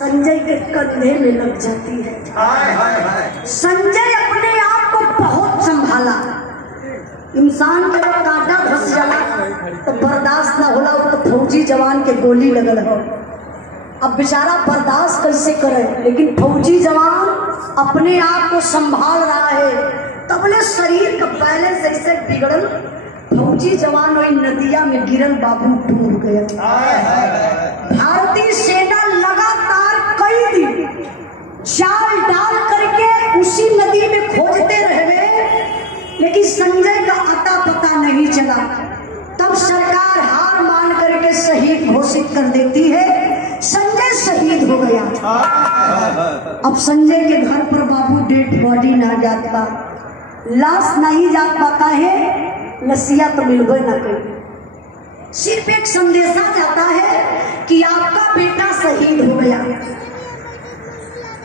संजय के कंधे में लग जाती है। संजय अपने आप को बहुत संभाला। इंसान के जब कांटा घुस जाला तो बर्दाश्त ना होला, तो फौजी जवान के गोली लगल हो। अब बेचारा बर्दाश्त कैसे करे, लेकिन फौजी जवान अपने आप को संभाल रहा है। तबले शरीर का बैलेंस ऐसे बिगड़ल, फौजी जवान वही नदिया में गिरल, बाबू डूब गया। भारतीय सेना लगातार कई दिन जाल डाल करके उसी नदी में खोजते रहे, लेकिन संजय का अता पता नहीं चला। तब सरकार हार मान करके शहीद घोषित कर देती है। संजय शहीद हो गया। अब संजय के घर पर बाबू डेड बॉडी ना जाता, लाश नहीं जा पाता है, नसिया तो मिलबे न करे। सिर्फ एक संदेशा जाता है कि आपका बेटा शहीद हो गया।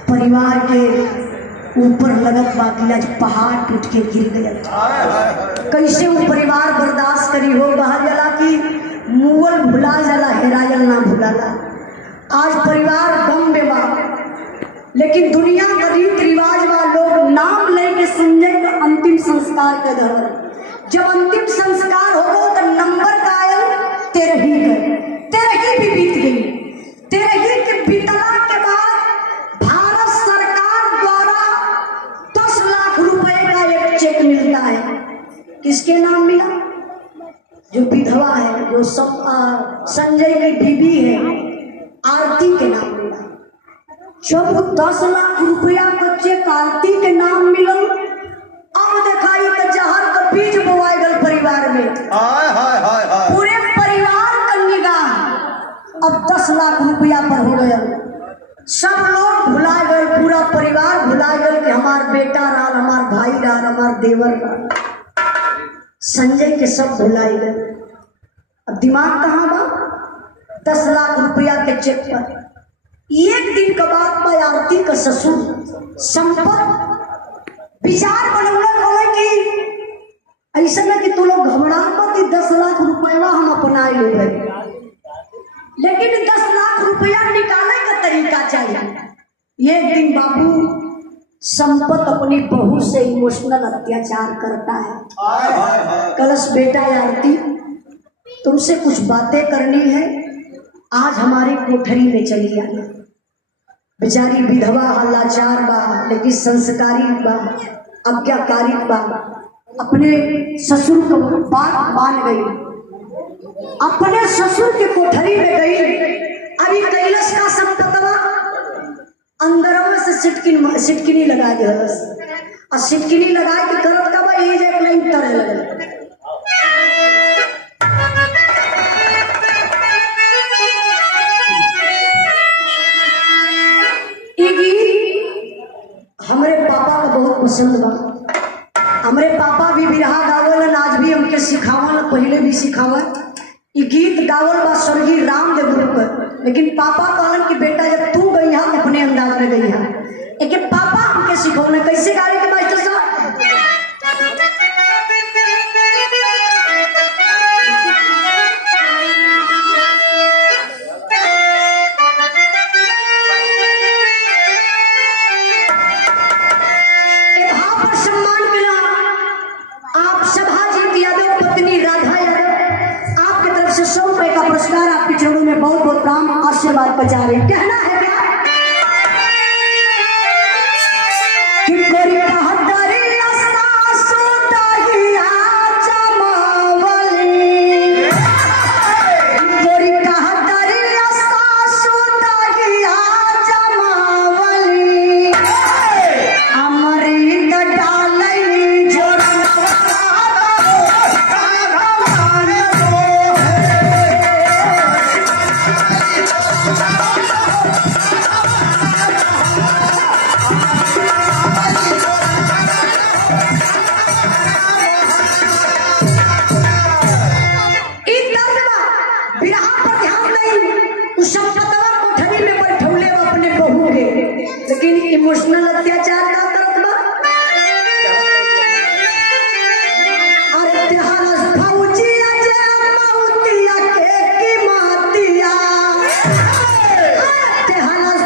परिवार के ऊपर लगत बाकी आज पहाड़ टूट के गिर गया। कैसे वो परिवार बर्दाश्त करी हो। कहा जला कि मुगल भुला जला, हेरायल ना भुलाला। आज परिवार गम में बा, लेकिन दुनिया का रीत रिवाज बा, लोग नाम लेके संजय का अंतिम संस्कार कर दे। जब अंतिम संस्कार हो तो नंबर का आयल तेरही गए, तेरही भी बीत गई। तेरही के बीतला के बाद भारत सरकार द्वारा 10 लाख रुपए का एक चेक मिलता है। किसके नाम मिला? जो विधवा है, जो संजय की बीबी है, आरती के नाम मिला। जब 10 लाख रुपया का चेक आरती के नाम मिलल, अब दिखाई तो जहर का बीज बोआई गल परिवार में। पूरे परिवार का निगाह अब 10 लाख रुपया पर हो गया। सब लोग भुला गए, पूरा परिवार भुला गए कि हमार बेटा रहा, हमार भाई रहा, हमार देवर रहा। संजय के सब भुलाई गए। अब दिमाग कहाँ बा? 10 लाख रुपया के चेक पर। एक दिन के बाद में आरती का ससुर संपत विचार बनौले बोले कि ऐसा ना कि तू लोग घबरा मत, 10 लाख रुपया हम अपना ले रहे, लेकिन 10 लाख रुपया निकालने का तरीका चाहिए। एक दिन बाबू संपत अपनी बहू से इमोशनल अत्याचार करता है। कलश बेटा आरती, तुमसे कुछ बातें करनी है, आज हमारी कोठरी में चली आना। बेचारी विधवा लाचार बा, लेकिन संस्कारी बा, आज्ञाकारी बा। अपने ससुर को बात मान गई, अपने ससुर के कोठरी में गई। अभी कैलाश का संपतवा अंदर से सिटकिनी लगा दे, और सिटकिनी लगा के करत का बा यही जे लाइन तरह लगे। हमारे पापा का बहुत पसंद बा। हमारे पापा भी बिरहा गावल, आज भी हमके सिखावल, पहले भी सिखावल। ये गीत गावल बा स्वर्गीय रामदेव गुरु पर, लेकिन पापा कहलन कि बेटा जब तू गई है अपने अंदाज में गई है। एक पापा हमके सिखौले कैसे गावे के मास्टर साहब। पुरस्कार आपके चरणों में बहुत बहुत प्राण आशीर्वाद पचा रहे। कहना है क्या कि कोई इमोशनल अत्याचार का करत बा। अरे तेहारस फौजिया जे मौतिया के की मातिया, तेहारस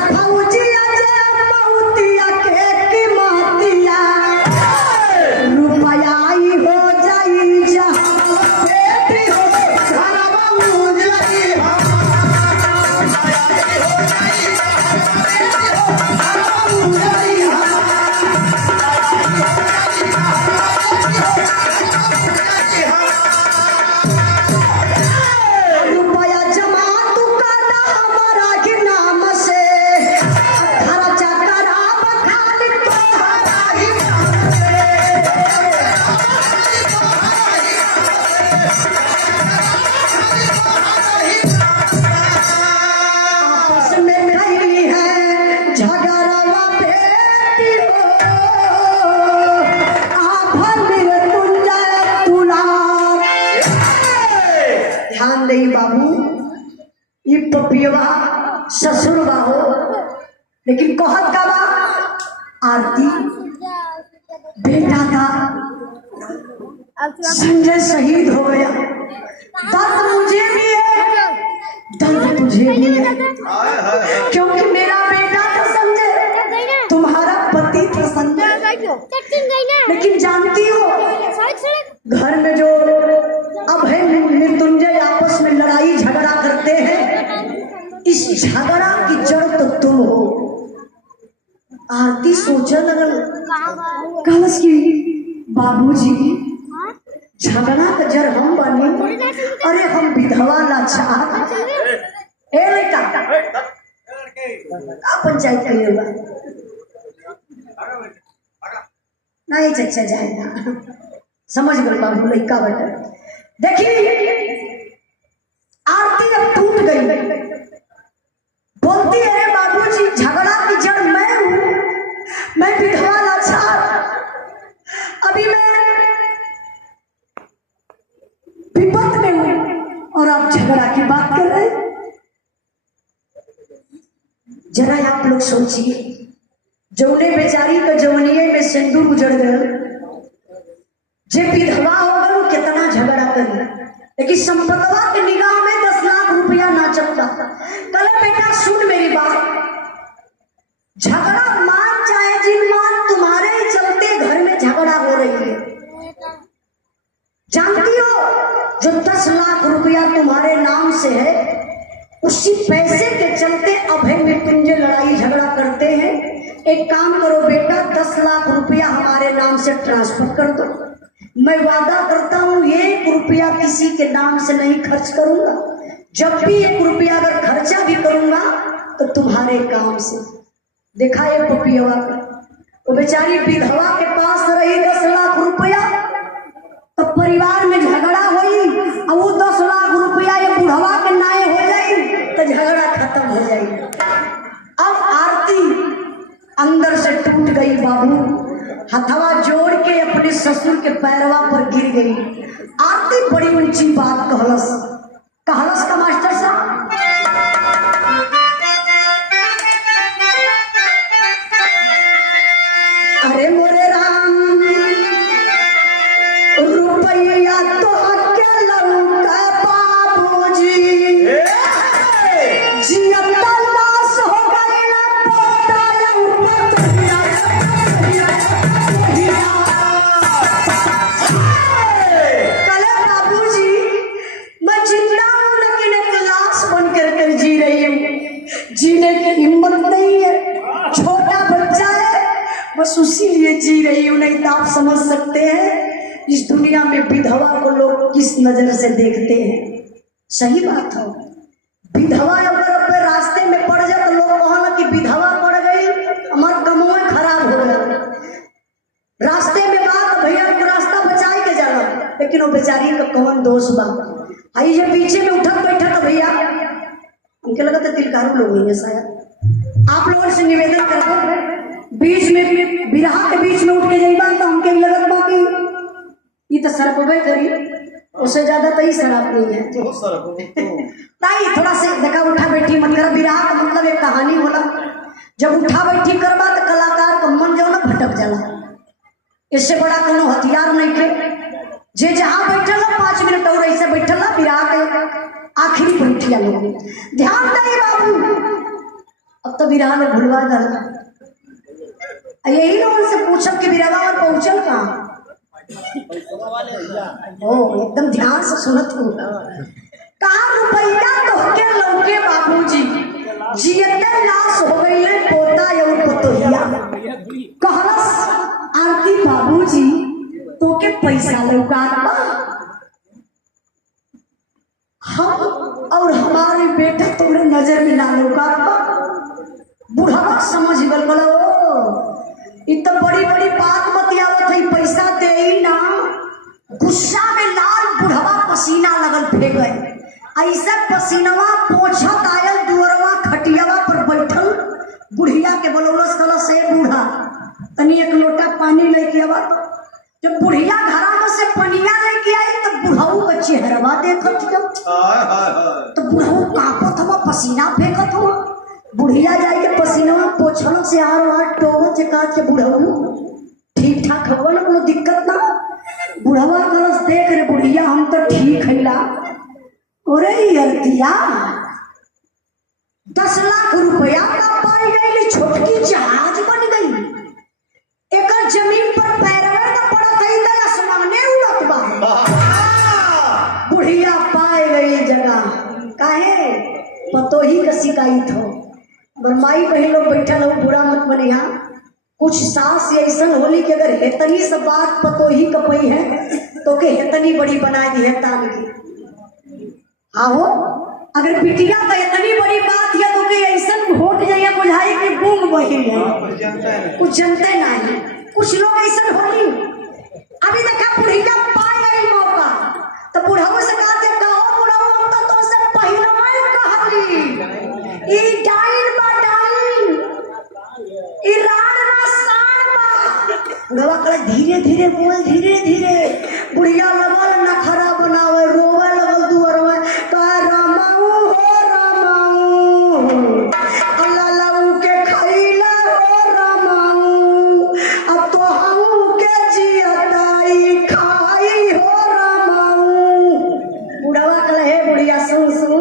लेकिन कहत का बा आरती बेटा था संजय शहीद हो गया, दर्द मुझे भी है, दर्द तुझे भी है, क्योंकि मेरा बेटा था संजय, तुम्हारा पति था संजय। लेकिन जानती हो घर में जो अभय मृत्युंजय आपस में लड़ाई झगड़ा करते हैं, इस झगड़ा की जड़ तो तुम हो। आरती सोचने लगल कलश की बाबूजी झगड़ा का जड़ हम बने, अरे हम विधवा लाचार। ए लड़का आप पंचायत करिएगा नहीं चचा जाएगा, समझ गए बाबू लड़का बेटा। देखिए आरती अब टूट गई, बोलती है बाबूजी झगड़ा की जड़ मैं हूं, मैं विधवा लाचार, अभी मैं विपत में हूं और आप झगड़ा की बात कर रहे हैं। जरा आप लोग सोचिए, जौने बेचारी का जवनिये में सिंदूर उजड़ गया, जे विधवा होगा वो कितना झगड़ा करे, लेकिन संपतवा की निगाह में 10 लाख रुपया ना चलता। कल बेटा सुन मेरी बात, झगड़ा मान चाहे जिन मान, तुम्हारे ही चलते घर में झगड़ा हो रही है। जानती हो जो 10 लाख रुपया तुम्हारे नाम से है, उसी पैसे के चलते अभय मृत्युंजय लड़ाई झगड़ा करते हैं। एक काम करो बेटा, 10 लाख रुपया हमारे नाम से ट्रांसफर कर दो, मैं वादा करता हूं 1 रुपया किसी के नाम से नहीं खर्च करूंगा, जब भी 1 रुपया अगर खर्चा भी करूंगा तो तुम्हारे काम से। देखा ये पपियवा का, वो बेचारी विधवा के पास रही 10 लाख रुपया, तो परिवार में झगड़ा हुई और वो 10 लाख रुपया ये बुढ़वा के नाये हो जाए तो झगड़ा खत्म हो जाएगी। अब आरती अंदर से टूट गई बाबू, हथवा जोड़ के अपने ससुर के पैरवा पर गिर गई। आरती बड़ी ऊंची बात कहलस का मास्टर साहब, अरे मोरे राम रुपया तो के लौका बाबूजी, जियता लाश हो गई ना पोता कले बाबूजी, मैं जिंदा हूं लेकिन एक लाश बन कर जी रही हूँ, जीने की हिम्मत नहीं है, छोटा बच्चा है बस उसी लिए जी रही हूँ। नहीं तो आप समझ सकते हैं इस दुनिया में विधवा को लोग किस नजर से देखते हैं। सही बात है, विधवा अगर अपने रास्ते में पड़ जाए तो लोग कहना कि विधवा पड़ गई, हमारा कमोए खराब हो गया, रास्ते में बात भैया को रास्ता बचाई के जाला, लेकिन वो बेचारी का कौन दोष बा। आई ये पीछे में उठक बैठा था भैया, उनके लगा तो तिलकारू लोग नहीं है शायद। आप लोगों से निवेदन करते बीच में बिरहा के बीच में उठ के जाइबा तो हमके लगत बा कि ये तो सरपबे करी, उससे ज्यादा तो ही शराब नहीं है नहीं, थोड़ा से देखा उठा बैठी मत कर। बिरहा का मतलब एक कहानी होला, जब उठा बैठी करबा तो कलाकार का मन जो ना भटक जाला, इससे बड़ा कोनो हथियार नहीं थे। जे जहाँ बैठल 5 मिनट और ऐसे बैठल बिरहा के आखिरी बैठिया लोग ध्यान दे बाबू, अब तो बिरहा में भूलवा डाला। यही लोगों से पूछब कि बिरहा और पहुंचल कहाँ, ओ एकदम ध्यान से सुनत हूँ। कहा रुपया तो के लौके बाबूजी, जियते लाश हो गई ले पोता यो पतोहिया। कहलस आरती बाबूजी तो के पैसा लौकात बा, हम और हमारे बेटा तुम्हारे नजर में ना लौकात बा। बुढ़वा समझ गल, बोला ओ इतना बड़ी बड़ी बात बतियावत है, पैसा दे ही ना। गुस्सा में लाल बुढ़वा पसीना लगल फेंक गए, ऐसा पसीनवा पोछत आयल दुअरवा खटियावा पर बैठल। बुढ़िया के बोलौलस कल से बूढ़ा तनी 1 लोटा पानी लेके आवा। जब बुढ़िया घरा में से पनिया लेके आई तो बुढ़ऊ का चेहरवा देखत तो बुढ़ऊ कांपत हुआ, पसीना फेंकत हुआ। बुढ़िया जाके पसीनवा पोछ से कहा के बुढ़ऊ ठीक ठाक हो ना, कोनो दिक्कत ना। बुढ़वा कलश देख रे बुढ़िया हम तो ठीक हैला। अरे अरतिया 10 लाख रुपया का पाई गई, छोटकी जहाज बन गई। एक जमीन पर पैरवे न पड़त है, इधर आसमाने उड़त बा। बुढ़िया पाए गई जगह काहे पतो ही का शिकायत हो। बरमाई बहन लोग बैठल हो, बुरा मत बने। यहाँ कुछ सास ऐसा होली कि अगर हेतनी से बात पतो ही कपई है तो के हेतनी बड़ी बना दी है तान की। हाँ हो, अगर बिटिया तो इतनी बड़ी बात है तो के ऐसा घोट जाइए बुझाई कि बूंद बही है, कुछ जनते नहीं। कुछ लोग ऐसा होली। अभी देखा बुढ़िया पाई गई मौका तो बुढ़ाओ से कहते कहो बुढ़ाओ हम तो से पहले में कहली ई डाइन बा डाइन, ई राण ना साण बा। बुढ़वा कहे धीरे धीरे बोल, धीरे धीरे। बुढ़िया लगल नखरा बनावे, रोवे लगल दुआर में, कहे रामाऊ हो रामाऊ, अल्लाह लऊ के खैला हो रामाऊ, अब तो हम के जियताई खाई हो रामाऊ। बुढ़वा कहे हे बुढ़िया सुन सुन,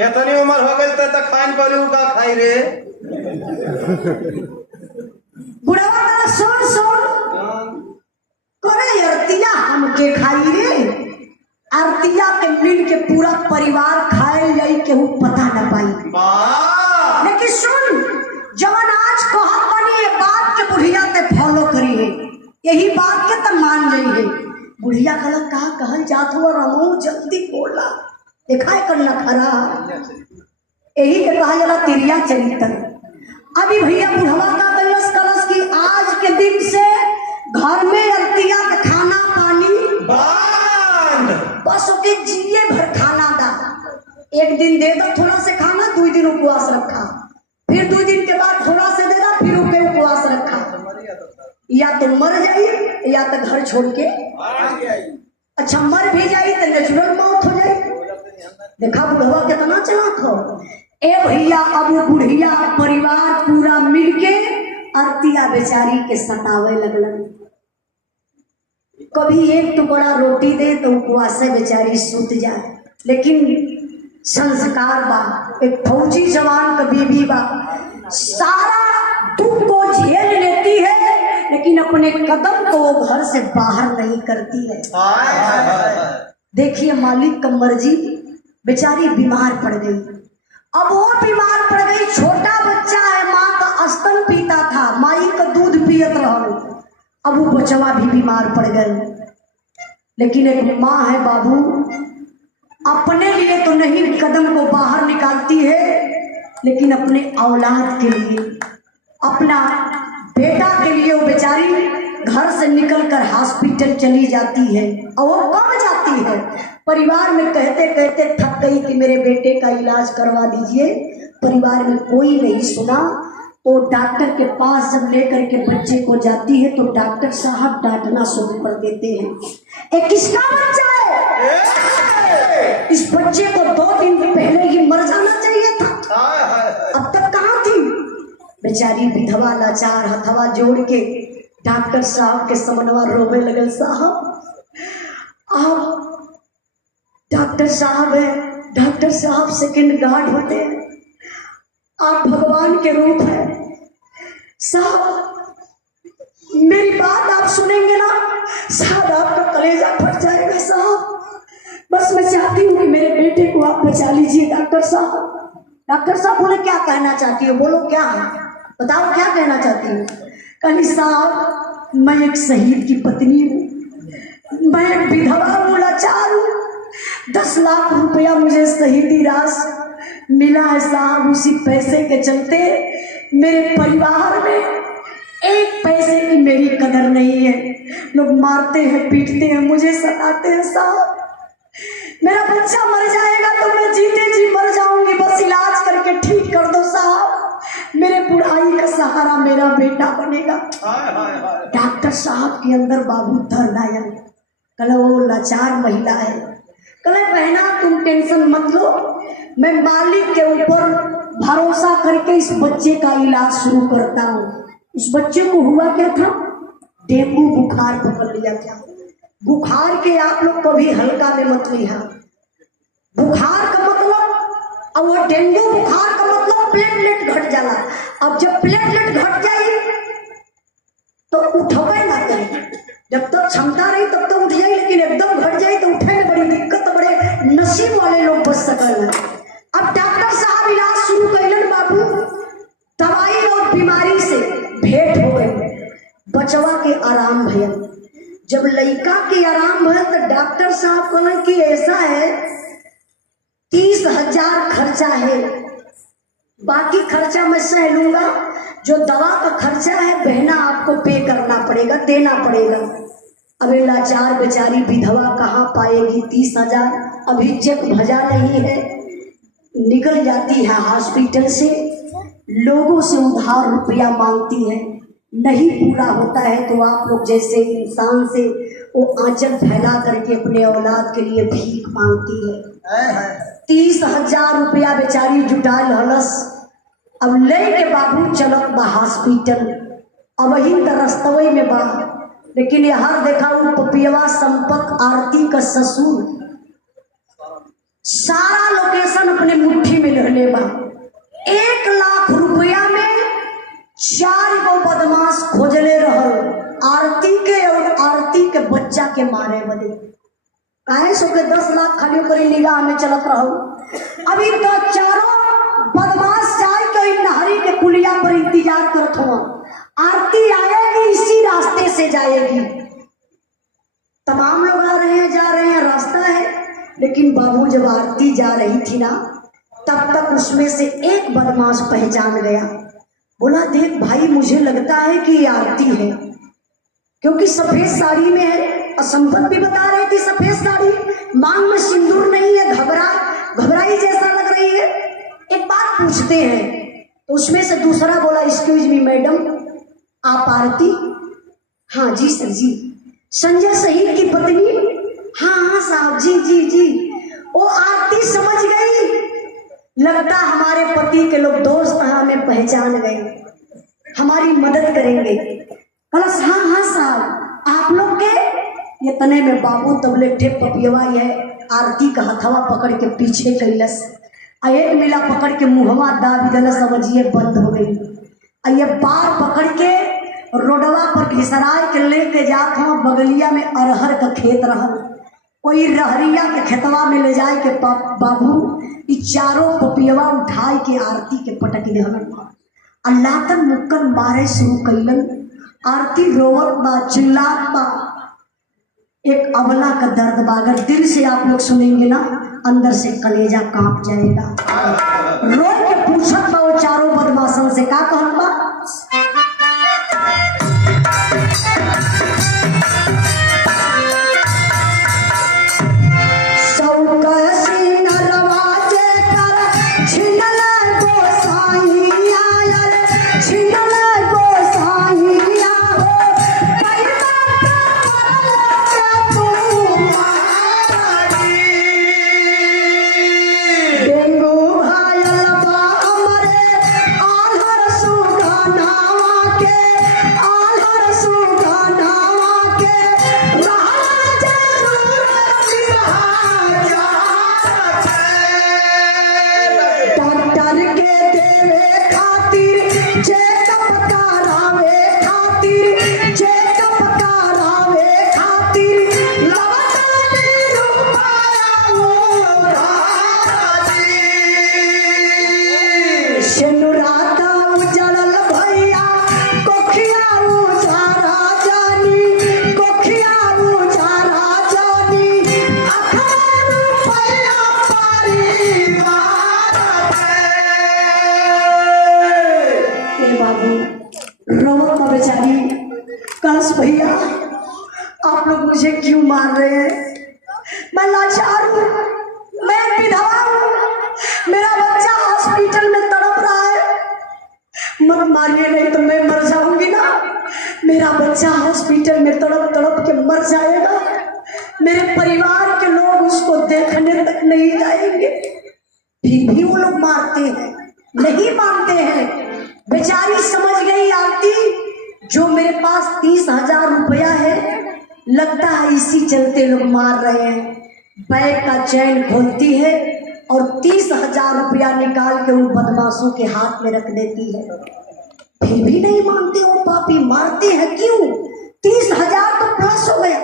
इतनी उम्र हो गई तो खान पलू का खाई रे। बुढ़वा कहे सुन सुन, करे अरतिया हमके खाई रे। अरतिया के मिल के पूरा परिवार खाए जाई केहू पता न पाई। लेकिन सुन, जवन आज कहत बनी ये बात के बुढ़िया ते फॉलो करी है, यही बात के त मान जाई है। बुढ़िया कहला का कहल जात हो रमो जल्दी बोला, देखा है करना खरा। यही के कहा जाला तिरिया चरित्र। अभी भैया बुढ़वा का कलश कलश की आज के दिन से घर में अरतिया का खाना पानी बंद, बस ओके जिए भर खाना दा। एक दिन दे दो थोड़ा से खाना, 2 दिन उपवास रखा, फिर 2 दिन के बाद थोड़ा से दे दो, फिर ओके उपवास रखा। या तो मर जाई या तो घर छोड़ के, अच्छा मर भी जाई तो नेचुरल मौत हो जाए। देखा बुढ़वा कितना चालाक हो। ए भैया अब बुढ़िया परिवार पूरा मिलके अरतिया बेचारी के सतावे लगलन। कभी एक टुकड़ा रोटी दे तो उपवास से बेचारी सूत जाए। लेकिन संस्कार बा, एक फौजी जवान का बीवी बा, सारा दुख को झेल लेती है लेकिन अपने कदम को वो घर से बाहर नहीं करती है। देखिए मालिक का मर्जी, बेचारी बीमार पड़ गई। अब वो बीमार पड़ गई, छोटा बच्चा है, माँ का स्तन पीता था, माई का दूध पियत रहो। अब वो बचवा भी बीमार पड़ गए। लेकिन एक माँ है बाबू, अपने लिए तो नहीं कदम को बाहर निकालती है, लेकिन अपने औलाद के लिए, अपना बेटा के लिए वो बेचारी घर से निकलकर हॉस्पिटल चली जाती है। और वो कब जाती है? परिवार में कहते कहते थक गई कि मेरे बेटे का इलाज करवा दीजिए। परिवार में कोई नहीं सुना तो डॉक्टर के पास जब लेकर के बच्चे को जाती है तो डॉक्टर साहब डांटना शुरू कर देते हैं, ये किसका बच्चा है? इस बच्चे को 2 दिन पहले ही मर जाना चाहिए था, अब तक कहाँ थी? बेचारी विधवा लाचार हथवा जोड़ के डॉक्टर साहब के समनवा रोवे लगल, साहब आप डॉक्टर साहब है, डॉक्टर साहब सेकंड गार्ड होते हैं, आप भगवान के रूप है, साहब मेरी बात आप सुनेंगे ना, साहब आपका कलेजा फट जाएगा साहब, बस मैं चाहती हूँ कि मेरे बेटे को आप बचा लीजिए डॉक्टर साहब। डॉक्टर साहब बोले क्या कहना चाहती हो? बोलो क्या है, बताओ क्या कहना चाहती हूँ? कहली साहब मैं एक शहीद की पत्नी हूँ, मैं एक विधवा हूँ, लाचार हूँ, 10 लाख रुपया मुझे शहीदी राशि मिला है साहब, उसी पैसे के चलते मेरे परिवार में 1 पैसे की मेरी कदर नहीं है, लोग मारते हैं पीटते हैं मुझे सताते हैं साहब, मेरा बच्चा मर जाएगा तो मैं जीते जी मर जाऊंगी, बस इलाज करके ठीक कर दो साहब, मेरे बुढ़ाई का सहारा मेरा बेटा बनेगा। डॉक्टर साहब के अंदर बाबू दर्द आया, कल वो लाचार महिला है, कल बहना तुम टेंशन मत लो, मैं मालिक के ऊपर भरोसा करके इस बच्चे का इलाज शुरू करता हूँ। उस बच्चे को हुआ क्या था, डेंगू बुखार पकड़ लिया था। बुखार के आप लोग कभी हल्का में मत लिया। बुखार का मतलब, और वो डेंगू बुखार का मतलब प्लेटलेट घट जाला। अब जब प्लेटलेट घट जाए तो उठबे ना करे, जब तक क्षमता रही तब तक उठ जाए, लेकिन एकदम घट जाए तो उठे में बड़ी दिक्कत, बड़े नसीब वाले लोग बच सकल। अब डॉक्टर साहब इलाज शुरू कैलन बाबू, दवाई और बीमारी से भेंट हो गई, बचवा के आराम भैया। जब लड़का के आराम भैया तो डॉक्टर साहब कहलन कि ऐसा है 30,000 खर्चा है, बाकी खर्चा मैं सह लूंगा, जो दवा का खर्चा है बहना आपको पे करना पड़ेगा, देना पड़ेगा। अब लाचार बेचारी विधवा कहाँ पाएगी 30,000, अभी चेक भजा नहीं है, निकल जाती है हॉस्पिटल से, लोगों से उधार रुपया मांगती है, नहीं पूरा होता है तो आप लोग जैसे इंसान से वो आंचल फैला करके अपने औलाद के लिए भीख मांगती है। 30,000 रुपया बेचारी जुटा लहलस। अब ले के बाबू चलत बा हॉस्पिटल, अब वही रस्तवे में बा, लेकिन यहाँ देखा वो पपियवा संपत आरती का ससुर सारा लोकेशन अपने मुट्ठी में ले बा। 1 लाख रुपया में 4 गो बदमाश खोजले रहल आरती के और आरती के बच्चा के मारे बदे। काहे सो के 10 लाख खाली ओकरे निगाह में चलत रहल। अभी तो चारों बदमाश जाए के नहरी के पुलिया पर इंतजार करत हो, आरती आएगी इसी रास्ते से जाएगी। तमाम लोग आ रहे हैं, जा रहे हैं, रास्ता है, लेकिन बाबू जब आरती जा रही थी ना, तब तक उसमें से एक बदमाश पहचान गया। बोला देख भाई, मुझे लगता है कि ये आरती है, क्योंकि सफेद साड़ी में है। असंपत भी बता रही थी सफेद साड़ी, मांग में सिंदूर नहीं है, घबराई जैसा लग रही है। एक बात पूछते हैं, तो उसमें से दूसरा बोला एक्सक्यूज मी मैडम, आप आरती? हाँ जी सर जी। संजय शहीद की पत्नी? हाँ हाँ साहब जी जी जी। वो आरती समझ गई, लगता हमारे पति के लोग दोस्त हमें पहचान गए, हमारी मदद करेंगे। कलश हाँ हाँ साहब, आप लोग के ये तने में बाबू तबले ठे पपियवा ये आरती का हथवा पकड़ के पीछे कैलस, एक मिला पकड़ के मुहवा दाबी दल, समझिए बंद हो गई। ये बार पकड़ के रोडवा पर घिसराय के लेके जात हूँ, बगलिया में अरहर का खेत रहल, कोई रहरिया के खेतवा में ले जाए के बाबू ई चारों पपियवा उठाए के आरती के पटक देहलन। अल्लाहन मुक्कन मारे शुरू कैलन। आरती रोवत बा, चिल्लात बा, एक अबला का दर्द बा। अगर दिल से आप लोग सुनेंगे ना, अंदर से कलेजा कांप जाएगा। रो के पूछत बा वो चारों बदमाशन से, का कहत बा? भैया आप लोग मुझे क्यों मार रहे हैं? मैं लाचार हूँ, मैं विधवा हूँ, मेरा बच्चा हॉस्पिटल में तड़प रहा है। मत मारिए, नहीं तो मैं मर जाऊंगी ना। मेरा बच्चा हॉस्पिटल में तड़प तड़प के मर जाएगा, मेरे परिवार के लोग उसको देखने तक नहीं जाएंगे। फिर भी वो लोग मारते हैं। नहीं मानते हैं। बेचारी समझ गई आरती, जो मेरे पास 30,000 रुपया है, लगता है इसी चलते लोग मार रहे हैं। बैग का चैन खोलती है और 30,000 रुपया निकाल के उन बदमाशों के हाथ में रख देती है। फिर भी नहीं मानते वो पापी, मारते हैं क्यों? 30,000 तो प्लस हो गया,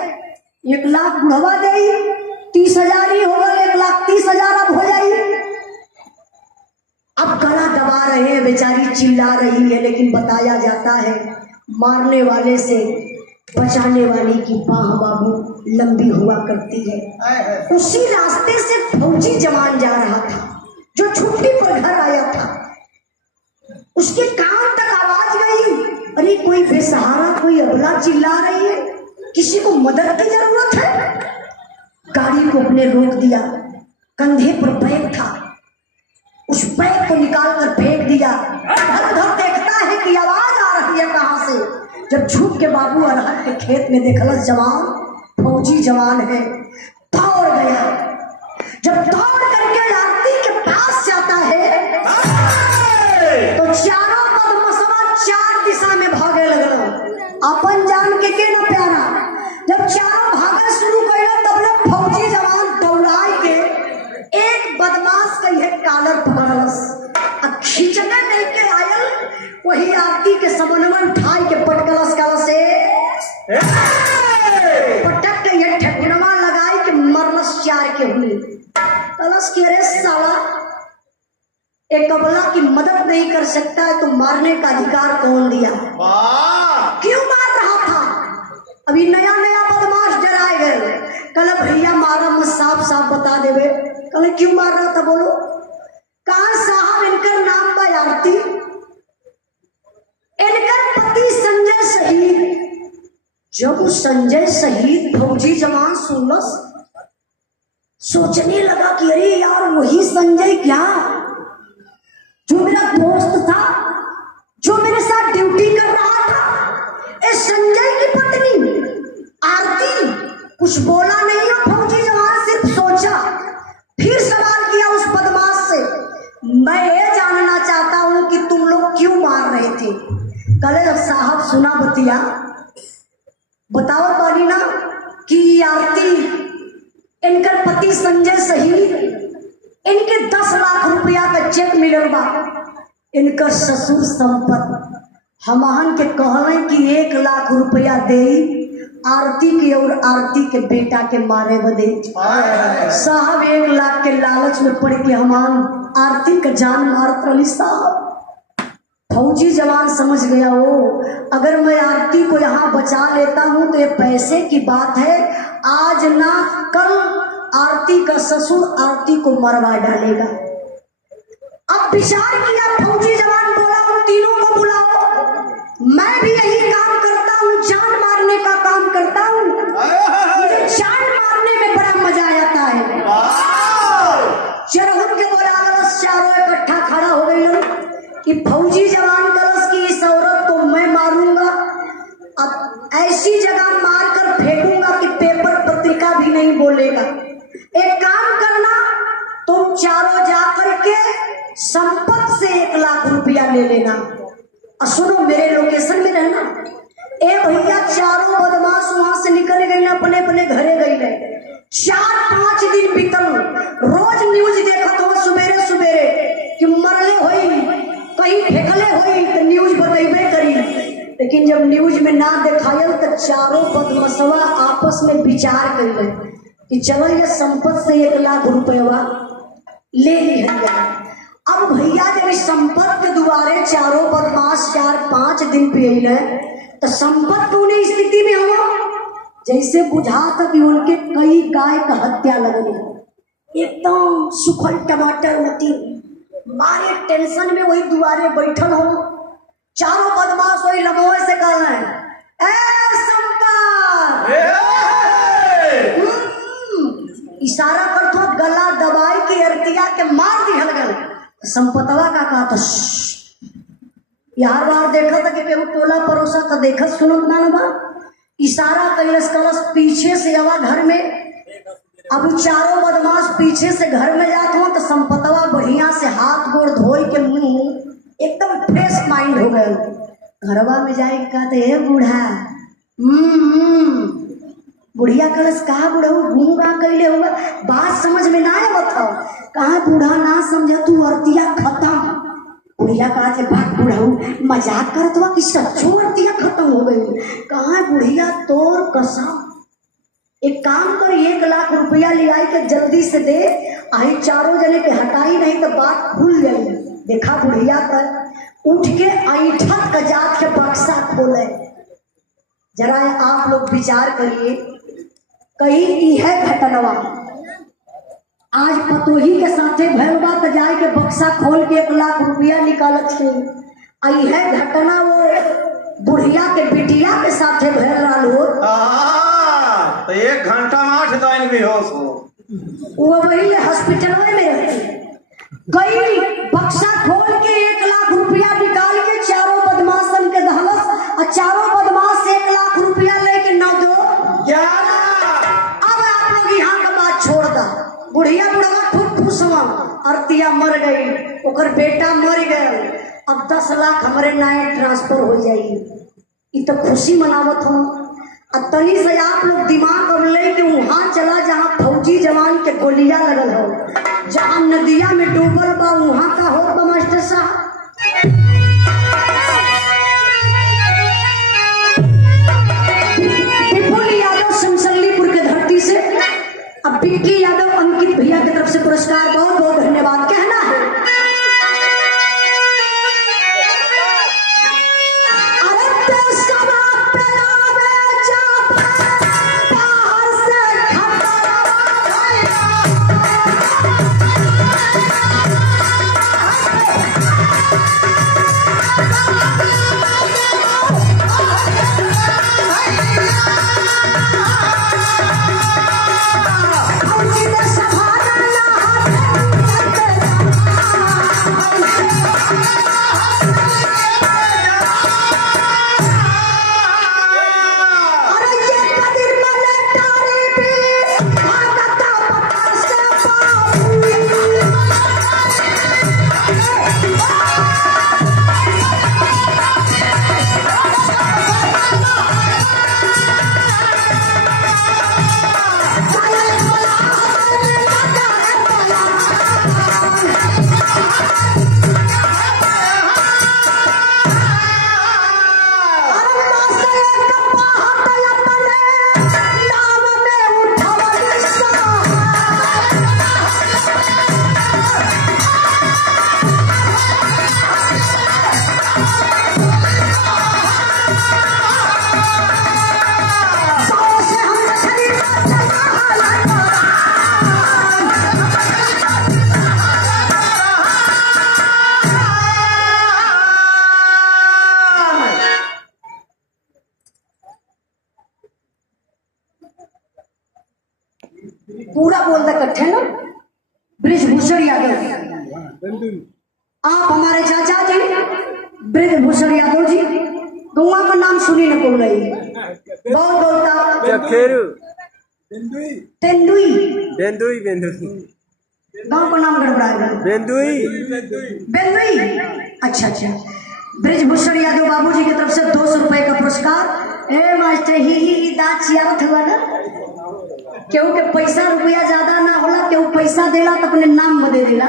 1,00,000 बुढ़वा गई, 30,000 ही होगा, 1,30,000 अब हो जाएगी। अब गला दबा रहे हैं, बेचारी चिल्ला रही है, लेकिन बताया जाता है मारने वाले से बचाने वाले की बाह बाबू लंबी हुआ करती है। उसी रास्ते से फौजी जवान जा रहा था जो छुट्टी पर घर आया था। उसके कान तक आवाज गई, अरे कोई बेसहारा, कोई अबला चिल्ला रही है, किसी को मदद की जरूरत है। गाड़ी को अपने रोक दिया, कंधे पर बैग था, उस बैग को निकाल कर फेंक दिया। उधर देखता है कि आवाज आ रही है कहां से। जब छुप के बाबू अरहर के खेत में देखलस जवान, फौजी जवान है, दौड़ गया। जब दौड़ करके आरती के पास जाता है तो चारों बदमशवा 4 दिशा में भागे लगल। अपन जान के ना प्यारा, जब चारों भागे शुरू कर तब लोग फौजी जवान दौड़ाई के एक बदमाश का यह कालर पकड़लस, खींचने नहीं के आयल, वही आरती के समन्वय उठाई के पटकलस, कलस से पटक के ये ठेकुनवा लगाई के मरलस 4 के हुई। कलश के रे साला, एक कबला की मदद नहीं कर सकता है तो मारने का अधिकार कौन दिया? क्यों मार रहा था? अभी नया नया बदमाश डराए गए। कल भैया मारा मत, साफ साफ बता देवे। कल क्यों मार रहा था बोलो? कहा साहब इनकर नाम बा आरती, इनकर पति संजय शहीद। जब वो संजय शहीद फौजी जवान सुनलस, सोचने लगा कि अरे यार वही संजय क्या जो मेरा दोस्त था, जो मेरे साथ ड्यूटी कर रहा था। इस संजय की पत्नी आरती कुछ बोला नहीं और फौजी जवान सिर्फ सोचा। फिर सवाल किया उस बदमाश से, मैं ये जानना चाहता हूं कि तुम लोग क्यों मार रहे थे? कल जब साहब सुना बतिया, बताओ पानी ना कि आरती इनकर पति संजय शहीद, इनके 10 लाख रुपया का चेक मिलल बा, इनकर ससुर संपत्ति हमहन के कहले कि 1 लाख रुपया दे आरती के और आरती के बेटा के मारे बदे। साहब 1 लाख के लालच में पड़ के हमान आरती का जान मारत रही। साहब फौजी जवान समझ गया, वो अगर मैं आरती को यहाँ बचा लेता हूँ तो ये पैसे की बात है, आज ना कल आरती का ससुर आरती को मरवा डालेगा। अब विचार किया फौजी जवान, बोला उन तीनों को बुलाओ, मैं भी यही काम करता हूँ, जान मारने का काम करता हूँ, मुझे जान मारने में बड़ा मजा आता है। चरहुन के बोला, चारों इकट्ठा खड़ा हो गई कि फौजी जवान कलश की इस औरत को मैं मारूंगा, अब ऐसी जगह मारकर फेंकूंगा कि पेपर पत्रिका भी नहीं बोलेगा। एक काम करना, तुम चारों जाकर के संपत्ति से 1 लाख रुपया ले लेना और सुनो मेरे लोकेशन में रहना। ए भैया चारों बदमाश वहां से निकल गई ना, अपने अपने घरे गई रहे। 4-5 दिन बीतल, रोज न्यूज देखत हो सुबेरे सुबेरे कि मरले होई, कहीं फेंकले होई तो न्यूज बतेबे करी। लेकिन जब न्यूज में ना दिखायल तो चारों बदमशवा आपस में विचार कर कि चलो ये संपत्ति से 1 लाख रुपया ले लिया। अब भैया जब इस संपत्ति के दुआरे चारों बदमाश 4-5 दिन पे अइले तो संपत्ति उन्हें स्थिति में हुआ जैसे बुझा था कि उनके कई गाय का हत्या लगनी, एकदम सुखल टमाटर होती, मारे टेंशन में वही दुआरे बैठल हो। चारों बदमाश वही लमोए से कह रहे हैं, ए संपत, इशारा कर तो गला दबाई के अरतिया के मार दी हलगल। संपतवा का कहा था यार बार देखा था कि केहू टोला परोसा का देखत सुनत ना बा, इशारा कैलस कलस पीछे से आवा घर में अब उ चारों बदमाश पीछे से घर में जात हो तो संपतवा बढ़िया से हाथ गोड़ धोई के मुंह एकदम फ्रेश माइंड हो गए। घरवा में जाए के कहते हे बूढ़ा बुढ़िया कलश कहा बुढ़ऊ घूम गा कैले हुआ बात समझ में ना आवत हो। कहा बूढ़ा ना समझ तू अर्तिया खत्म। बुढ़िया कहा थे बात बुढ़ऊ मजाक करत हुआ कि सच्चो अर्तिया खत्म हो गई। कहा बुढ़िया तोर कसम एक काम कर 1 लाख रुपया ले आई के जल्दी से दे आई चारों जने के हटाई नहीं तो बात खुल जाई। देखा बुढ़िया कर उठ के ऐठत का जात के बक्सा खोले। जरा आप लोग विचार करिए कहीं है घटनवा आज पतोही के साथे भैरवा तो जाए के बक्सा खोल के 1 लाख रुपया निकालत है। आई है घटना वो बुढ़िया के बिटिया के साथे भैर रहा हो तो 1 घंटा में 8 दिन बेहोश हो। वो वही हॉस्पिटल में रहती गई बक्सा खोल के 1 लाख रुपया निकाल के चारों बदमाशन के दहलस और चारों बदमाश 1 लाख रुपया लेके 9 दो 11। अब आप लोग यहाँ का बात छोड़ दा। बुढ़िया बुढ़वा खूब खुश हुआ अर्तिया मर गई ओकर बेटा मर गए। अब 10 लाख हमारे नाय ट्रांसफर हो जाएगी। ये तो खुशी मनावत हो। अब तनी से आप लोग दिमाग और ले के वहां चला जहाँ फौजी जवान के गोलियां लगल हो जहाँ नदिया में डूबल बा वहां का हो बा मास्टर साहब। विपुल यादव सिमसल्लीपुर के धरती से अब पिंकी यादव अंकित भैया की तरफ से पुरस्कार बहुत बहुत धन्यवाद कहना है। पूरा बोल दे कट्ठे ना ब्रिजभूषण यादव आप हमारे चाचा जी ब्रिजभूषण यादव जी गौवा का नाम सुनी न बोल रही बहुत बोलता तेंदुई बेंदुई बेंदुई गांव का नाम गड़बड़ाएगा बेंदुई। अच्छा अच्छा ब्रिजभूषण यादव बाबूजी की तरफ से 200 रुपए का पुरस्कार। ए मास्टर ही दांत चियारत हुआ ना केहू के पैसा रुपया ज्यादा ना होला केहू पैसा देला तो अपने नाम में दे देला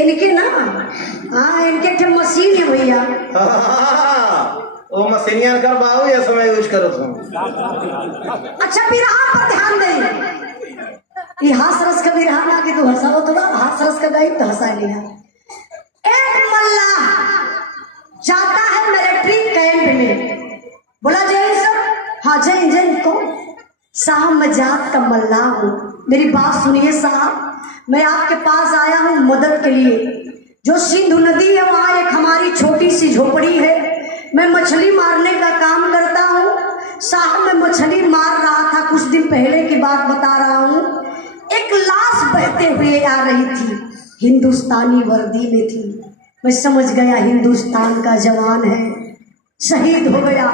इनके ना हाँ इनके के मशीन है भैया वो मशीनिया कर बाबू ये समय यूज करत हूँ। अच्छा बिरहा पर ध्यान दे ये हास रस का बिरहा ना कि तू हंसाओ तो हास रस का गई तो हंसा लिया। एक मल्ला जाता है मिलिट्री कैंप में बोला जय सर हाँ जय जय कौन साहब मैं जात का मल्ला हूँ मेरी बात सुनिए साहब मैं आपके पास आया हूँ मदद के लिए। जो सिंधु नदी है वहाँ एक हमारी छोटी सी झोपड़ी है मैं मछली मारने का काम करता हूँ साहब मैं मछली मार रहा था कुछ दिन पहले की बात बता रहा हूँ एक लाश बहते हुए आ रही थी हिंदुस्तानी वर्दी में थी मैं समझ गया हिंदुस्तान का जवान है शहीद हो गया।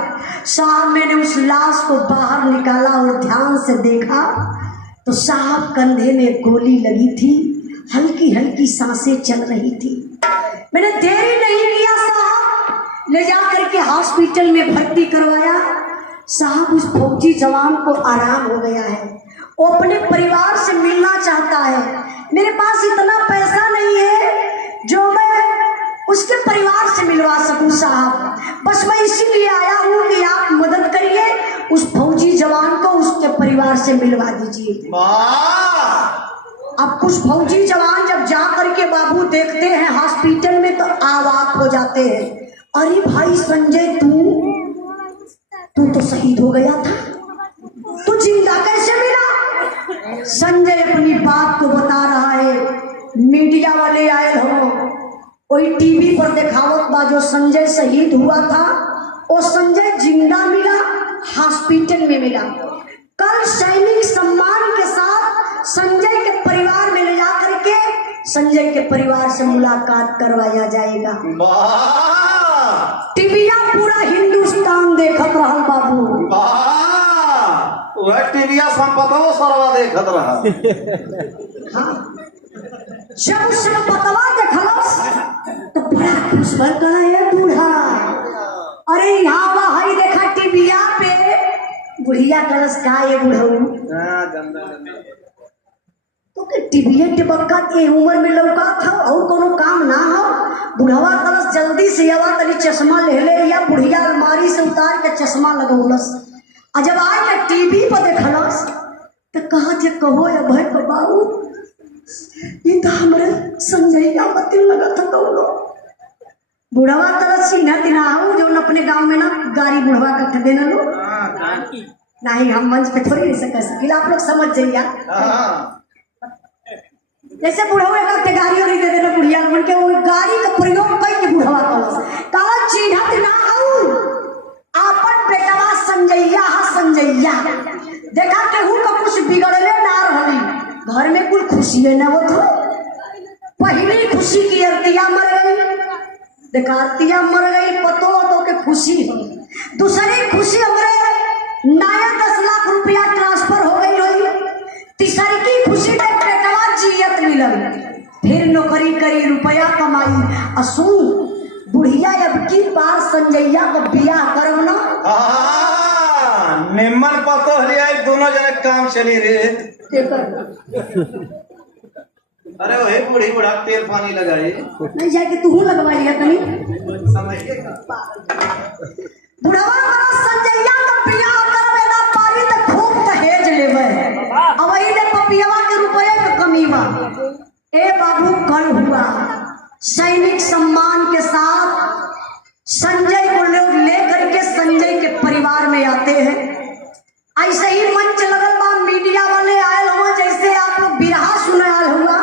साहब मैंने उस लाश को बाहर निकाला और ध्यान से देखा तो साहब कंधे में गोली लगी थी, हल्की हल्की सांसें चल रही थी। मैंने देरी नहीं किया, साहब ले जा करके हॉस्पिटल में भर्ती करवाया। साहब उस फौजी जवान को आराम हो गया है, वो अपने परिवार से मिलना चाहता है। मेरे पास इतना पैसा नहीं है जो मैं उसके परिवार से मिलवा सकूं साहब, बस मैं इसीलिए आया हूं कि आप मदद करिए, उस फौजी जवान को उसके परिवार से मिलवा दीजिए। अब कुछ फौजी जवान जब जा करके बाबू देखते हैं हॉस्पिटल में तो अवाक हो जाते हैं। अरे भाई संजय, तू तो शहीद हो गया था, तू जिंदा कैसे मिला? संजय अपनी बात को बता रहा है। मीडिया वाले आए हो, कोई टीवी पर दिखावत बा जो संजय शहीद हुआ था, और संजय जिंदा मिला, हॉस्पिटल में मिला। कल सैनिक सम्मान के साथ संजय के परिवार में ले जाकर के संजय के परिवार से मुलाकात करवाया जाएगा। टीविया पूरा हिंदुस्तान देखत रहा बाबू। वह टीविया संपतवा सरवा देखत रहा। हाँ, जब उस संपतवा देखलस तो बड़ा खुश भर गया है बूढ़ा। अरे यहाँ वही देखा टीविया पे बुढ़िया कलश का ये बुढ़ऊ तो के टीविया टिपका के उम्र में लौका था और कोनो काम ना हो। बुढ़वा कलश जल्दी से आवा तनी चश्मा ले ले, या बुढ़िया अलमारी से उतार के चश्मा लगौलस। आ जब आज के टीवी पर देखलस तो कहा जे कहो या भाई बाबू ये तो हमारे संजय मत लगा था कौनो। बुढ़वा कलश सीना तिना हो जो अपने गांव में ना गाड़ी बुढ़वा कट देना लो नहीं, हम मंच पे थोड़ी ऐसे कर सके, आप लोग समझ जाइए। जैसे बुढ़वे का गाड़ी और दे देना बुढ़िया मन के वो गाड़ी का प्रयोग करके बुढ़वा कलश चिन्हत ना हो आपन बेटवा संजैया हा संजैया। देखा केहू का कुछ बिगड़ले ना रही, घर में कुल खुशी है ना। वो तो पहली खुशी की अरतिया मर गई, देखा अरतिया मर गई, पतो के खुशी हो। दूसरी खुशी हमारे नया 10 लाख रुपया ट्रांसफर हो गई हुई। तीसरी की खुशी में बेटवा जियत मिलल, फिर नौकरी करी रुपया कमाई। असू बुढ़िया अब की बार संजैया का बियाह करब ना निम्मन पतो हरिया दोनों जने काम चली रे। अरे वही बूढ़ी बूढ़ा तेल पानी लगाई नहीं जाके तू लगवाई है कहीं बुढ़वा वाला संजैया का बियाह करबे ना पारी त खूब दहेज लेबे, अब वही ले पपियावा के रुपये के कमी बा। ए बाबू कल हुआ सैनिक सम्मान के साथ संजय को लोग लेकर के संजय के परिवार में आते हैं। ऐसे ही मंच लगल बा, मीडिया वाले आयल हुआ, जैसे आप लोग बिरहा सुनाल हुआ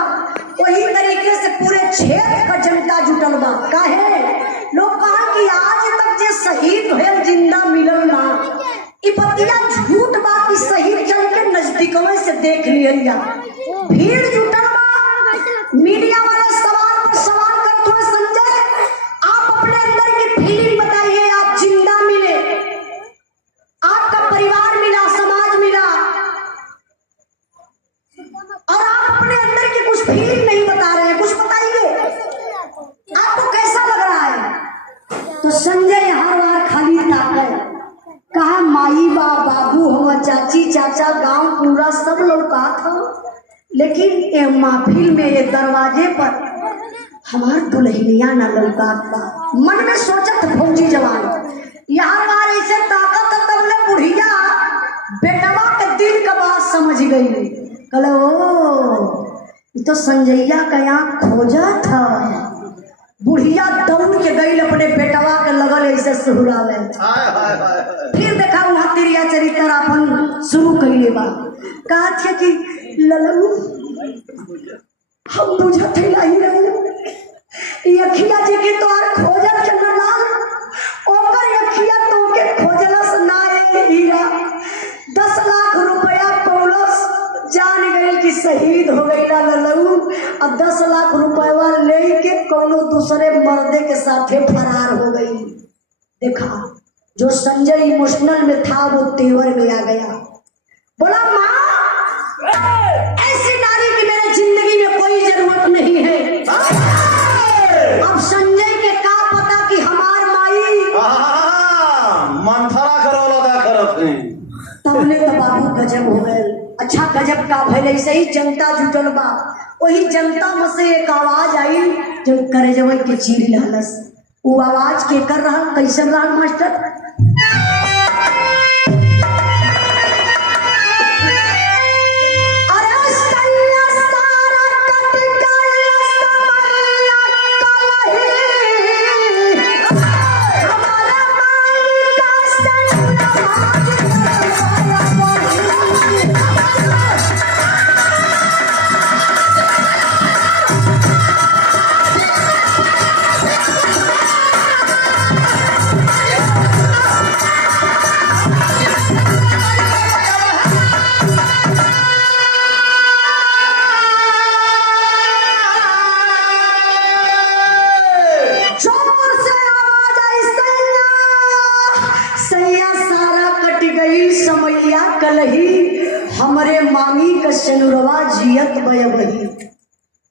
वही तरीके से पूरे क्षेत्र का जनता जुटल बा। काहे लोग कहा कि आज तक जे शहीद भेल जिंदा मिलल ना, ई बतिया झूठ बा कि शहीद चल के नजदीकवे से देख लिया। भीड़ जुटल बा, मीडिया वाले सवाल पर सवाल करते हुए संजय आप अपने अंदर की फीलिंग बताइए, आप जिंदा मिले, आपका परिवार मिला, समाज मिला, और आप अपने अंदर की कुछ फीलिंग नहीं बता रहे हैं, कुछ बताइए आपको कैसा लग रहा है। तो संजय हर बार खाली ताकत कहा माई बा बाबू हम चाची चाचा गांव पूरा सब लोग कहा था, लेकिन ये महफिल में ये दरवाजे पर हमार दुल्हनिया ना लौकात बा। मन में सोचत फौजी जवान यहाँ बार ऐसे ताकत तब ले बुढ़िया बेटवा के दिल का बात समझ गई। कल ओ तो संजैया का यहाँ खोजा था। बुढ़िया दौड़ के गई अपने बेटवा के लगल ऐसे सुहरावे। फिर देखा वहाँ तिरिया चरित्र अपन शुरू कैले बा। कहा थे कि ललू हम बुझत नहीं रहे अखिया जी की तो आर खोजत के ना ओकर अखिया तो के खोजलस ना हीरा 10 लाख रुपया पौलस जान गई कि शहीद हो गई ललू। अब 10 लाख रुपया ले के कोनो दूसरे मर्दे के साथे फरार हो गई। देखा जो संजय इमोशनल में था वो तेवर में आ गया। बोला माँ, ऐसी नारी की मेरे जिंदगी में कोई जरूरत नहीं है। अब संजय के का पता कि हमार माई मंथरा करो लगा करत हैं। तबले तो बाबू गजब हो गए। अच्छा गजब का भले ऐसे ही जनता जुटल बा, वही जनता में से एक आवाज आई जो करे जब के चीर लहलस। वो आवाज के कर रहा कैसे रहा मास्टर? हमरे मामी का सनुरवा जियत बही।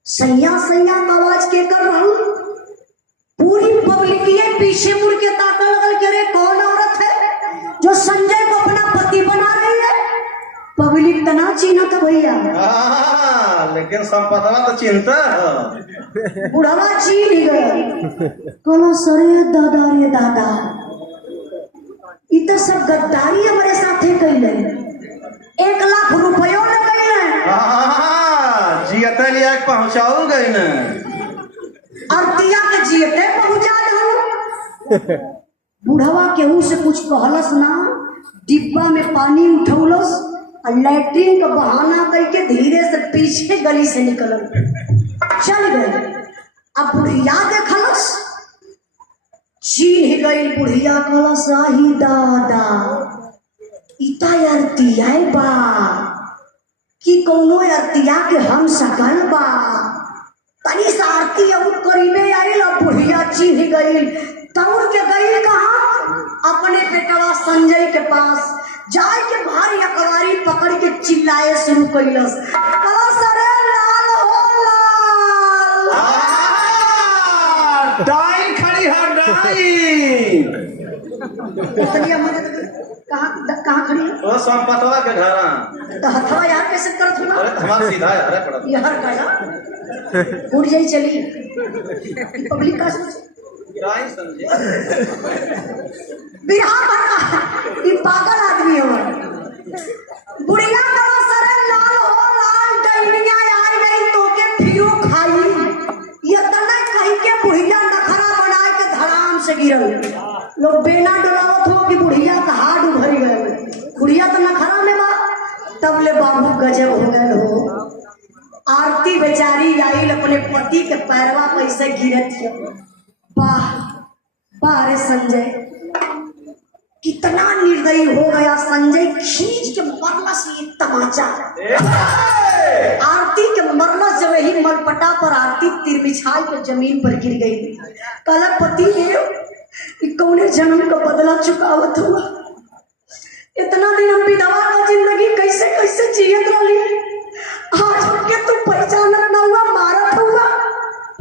सैया सैया का आवाज के कर रहा हूं। पूरी पब्लिक ये पीछे मुड़ के ताका लगल के रे कौन औरत है जो संजय को अपना पति बना रही है? पब्लिक तना चीना था भैया, लेकिन संपतवा तो चिंता बुढ़वा चीन गया। कलो सरे दादा रे दादा, इत सब गद्दारी हमारे साथे कैले। 1 लाख रुपयों ले गई जियते लिया पहुंचाऊ गई न अर्तिया के जियते पहुंचा दू। बुढ़वा केहू से कुछ कहलस ना, डिब्बा में पानी उठौलस और लैट्रिन का बहाना करके धीरे से पीछे गली से निकल चल गए। अब बुढ़िया देखलस, चीन गई बुढ़िया, कहलस आही दादा इता अर्तिया बा कि कौनो अर्तिया के हम सकल बा। तनी सारती अब करीबे आई ला बुढ़िया चिन्ह गई। दौड़ के गई कहाँ? अपने बेटवा संजय के पास जाए के भारी अकवारी पकड़ के चिल्लाए शुरू कैलस, सरे लाल हो लाल। डाइन खड़ी है डाइन। कहाँ खड़ी है? वो संपतवा के घरा। तो हथवा यार कैसे करत हो ना? अरे हमारा सीधा है, अरे पड़ा यार का यार उड़ जाई चली पब्लिक का डाइन समझे बिरहा बना ये पागल आदमी हो। बुढ़िया का सरे लाल हो लाल, डैनिया आई गई तो के फिरो खाई। ये तना कहीं के बुढ़िया नखरा बनाए के धड़ाम से गिरल। लोग बेना डरावत हो कि बुढ़िया का हाथ उभर गए। बुढ़िया तो नखरा में बा। तब ले बाबू गजब हो गए हो। आरती बेचारी आई अपने पति के पैरवा कैसे गिरत है। वाह वाह रे संजय, कितना निर्दयी हो गया संजय। खींच के मरला से ये तमाचा। आरती के मरला जब ही मलपटा पर आरती तीर बिछाई कर जमीन पर गिर गई। कल पति ने कौने जन्म का बदला चुकावत हुआ। इतना दिन हम विधवा का जिंदगी कैसे कैसे जियत रही, आज के तू पहचानत ना हुआ, मारत हुआ।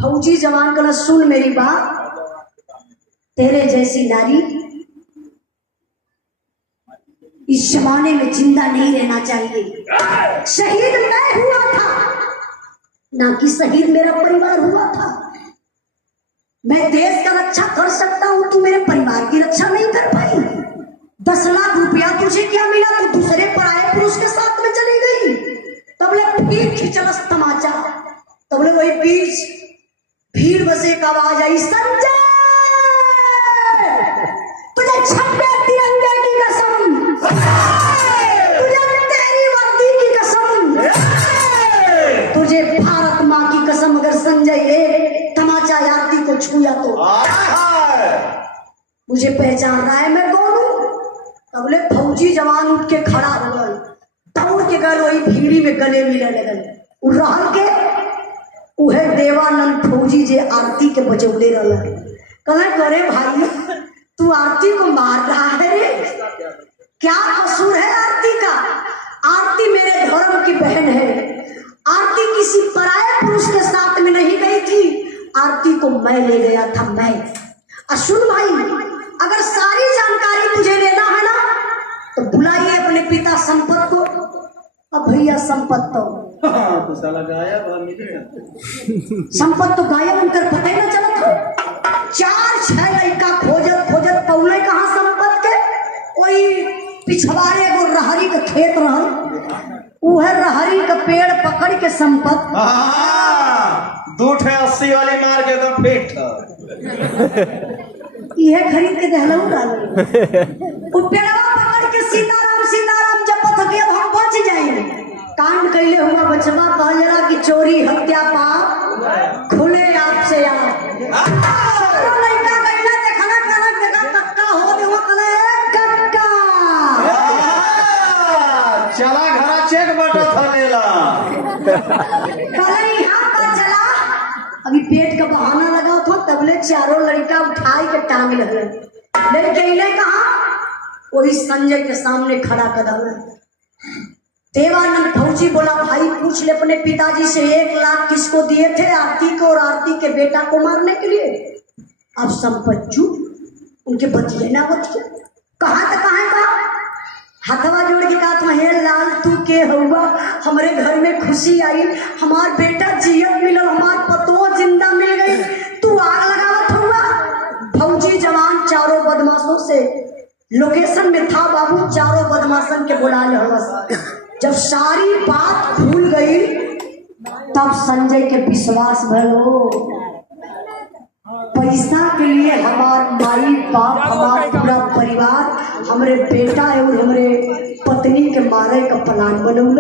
फौजी जवान कहना सुन मेरी बात, तेरे जैसी नारी इस जमाने में जिंदा नहीं रहना चाहिए। शहीद मैं हुआ था ना कि शहीद मेरा परिवार हुआ था। मैं देश का रक्षा कर सकता हूं, तू मेरे परिवार की रक्षा नहीं कर पाई। 10 लाख रुपया तुझे क्या मिला? तू दूसरे पराये पुरुष के साथ में चली गई। तबले फिर खिंचलस तमाचा। तबले वही बीच भीड़ बसे एक आवाज आई, संजय तुझे 26 तिरंगे की कसम, तुझे तेरी वर्दी की कसम, तुझे भारत माँ की कसम, अगर संजय एक तमाचा आरती को छुया तो मुझे पहचान रहा है मैं कौन हूं। तबले फौजी जवान उठ के खड़ा हो गए, दौड़ के गए वही भीड़ी में गले मिले लगल। रहल के उहे देवानंद फौजी जे आरती के बचौले रहल। कहले करे भाई तू आरती को मार रहा है रे? क्या कसूर है आरती का? आरती मेरे धर्म की बहन है। आरती किसी पराये पुरुष के साथ में नहीं गई थी, आरती को मैं ले गया था। मैं सुन भाई, अगर सारी जानकारी तुझे लेना है ना तो बुलाइए अपने पिता संपत को। अब भैया संपत तो साला गायब संपत तो गायब उनकर पता ही ना चला था। 4-6 लड़का खोजत खोजत पौले कहाँ संपत के? वही पिछवाड़े एगो रहरी का खेत रहल, उहे रहरी का पेड़ पकड़ के संपत 280 वाली मार के एकदम फिट यह खरीद के दहलऊ डाल वो पेड़वा पकड़ के सीताराम सीताराम जपत के अब हम बच जाएंगे। कांड कैले हुआ बचवा कहल जला कि चोरी हत्या पाप खुले आपसे आप लड़का गैला देखना कनक देखा कक्का हो देवा कले कक्का चला घरा चेक बटत हलेला कले यहाँ का चला। अभी पेट का बहाना लगा था तबले चारों लड़का उठाई के टांग लगे लड़के इले कहा वही संजय के सामने खड़ा कदम है। देवानंद फौजी बोला भाई पूछ ले अपने पिताजी से 1 लाख किसको दिए थे? आरती को और आरती के बेटा को मारने के लिए। अब संपत उनके बतिए ना बतिए कहाँ तक कहाँ का हथवा जोड़ के कहा था हे लाल तू के हुआ हमारे घर में खुशी आई, हमार बेटा जियत मिलल, हमार पतो जिंदा मिल गई, तू आग लगावत हुआ। फौजी जवान चारों बदमाशों से लोकेशन में था बाबू, चारों बदमाशन के बुला ले। जब सारी बात खुल गई तब संजय के विश्वास भलो पैसा के लिए हमार माई बाप हमार पूरा परिवार हमरे बेटा और हमरे पत्नी के मारे का प्लान बनौल।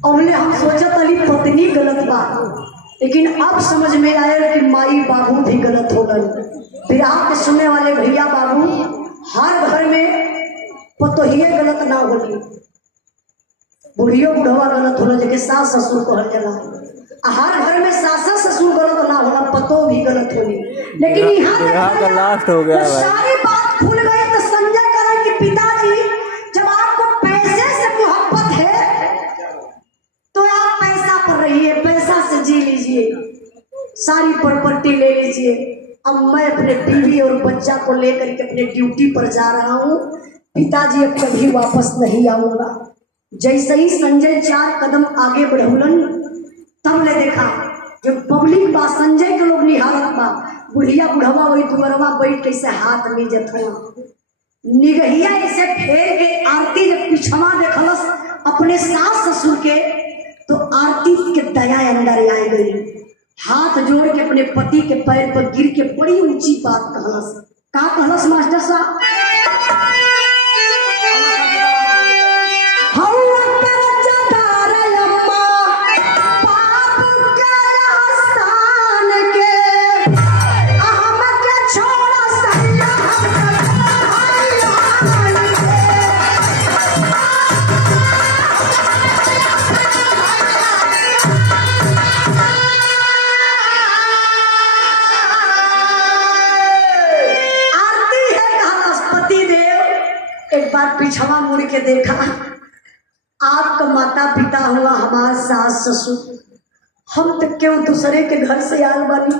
अबले हम सोचत अली पत्नी गलत बात, लेकिन अब समझ में आया कि माई बाबू भी गलत हो गए। विराह के सुनने वाले भैया बाबू, हर घर में पतोहिए गलत ना होली, बुढ़ियो बुढ़वा गलत होला जैसे सास ससुर कहल जाला। हर घर में सास ससुर गलत ना होला, पतो भी गलत होली। लेकिन यहाँ का लास्ट हो गया भाई। सारी बात खुल गई तो संजय कहा कि पिताजी जब आपको पैसे से मोहब्बत है तो आप पैसा पर रहिए, पैसा से जी लीजिए, सारी प्रॉपर्टी ले लीजिए। अब मैं अपने बीवी और बच्चा को लेकर के अपने ड्यूटी पर जा रहा हूँ, पिताजी अब कभी वापस नहीं आऊंगा। जैसे ही संजय 4 कदम आगे बढ़ौलन तब ने देखा जो पब्लिक बा संजय के लोग निहारत बा, बुढ़िया बुढ़वा वही दुमरवा बैठ के ऐसे हाथ मिजत हुआ, निगहिया ऐसे फेर के आरती जब पिछवा देखलस अपने सास ससुर के तो आरती के दया अंदर आ गई। हाथ जोड़ के अपने पति के पैर पर गिर के बड़ी ऊंची बात कहलस। का कहलस मास्टर साहब? पिछवा मुड़ के देखा, आपका माता पिता हुआ हमार सास ससुर, हम तो क्यों दूसरे के घर से आल बानी,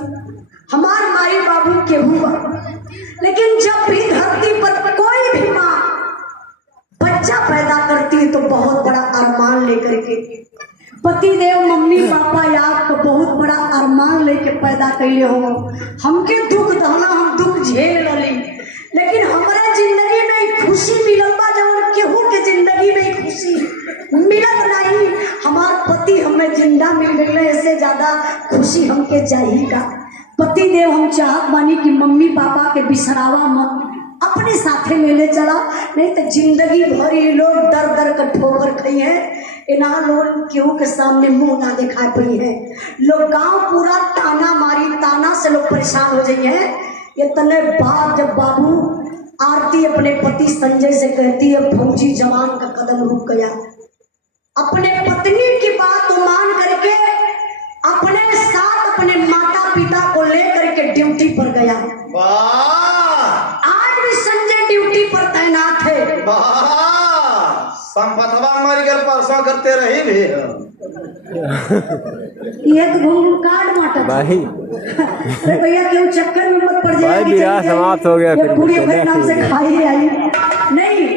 हमार माई बाबू के हुआ। लेकिन जब भी धरती पर कोई भी माँ बच्चा पैदा करती है तो बहुत बड़ा अरमान लेकर के, पति देव मम्मी पापा आपको बहुत बड़ा अरमान लेके पैदा कैले हो। हमके दुख दहला, हम दुख झेल ली, लेकिन हमारा जिंदगी में खुशी मिलल बा जब केहू के जिंदगी में खुशी मिलत नहीं। हमार पति हमें जिंदा मिल गए, ऐसे ज्यादा खुशी हमके चाहिएगा। पति देव हम चाहत बानी कि मम्मी पापा के बिसरावा मत, अपने साथे ले ले चला, नहीं तो जिंदगी भर ये लोग दर दर का ठोकर खाई है, इना लोग केहू के सामने मुंह ना दिखा पाई है। लोग गांव पूरा ताना मारी, ताना से लोग परेशान हो जाइए। इतने बाद जब बाबू आरती अपने पति संजय से कहती है, फौजी जवान का कदम रुक गया, अपने पत्नी की बात मान करके अपने साथ अपने माता पिता को लेकर के ड्यूटी पर गया। वाह संपतवा मर गल परसों करते रही भी एक घुंघरू काट माटा भाई अरे भैया क्यों चक्कर में मत पड़ जाए भाई विराह समाप्त हो गया ये फिर पूरी अपने नाम से खाई आई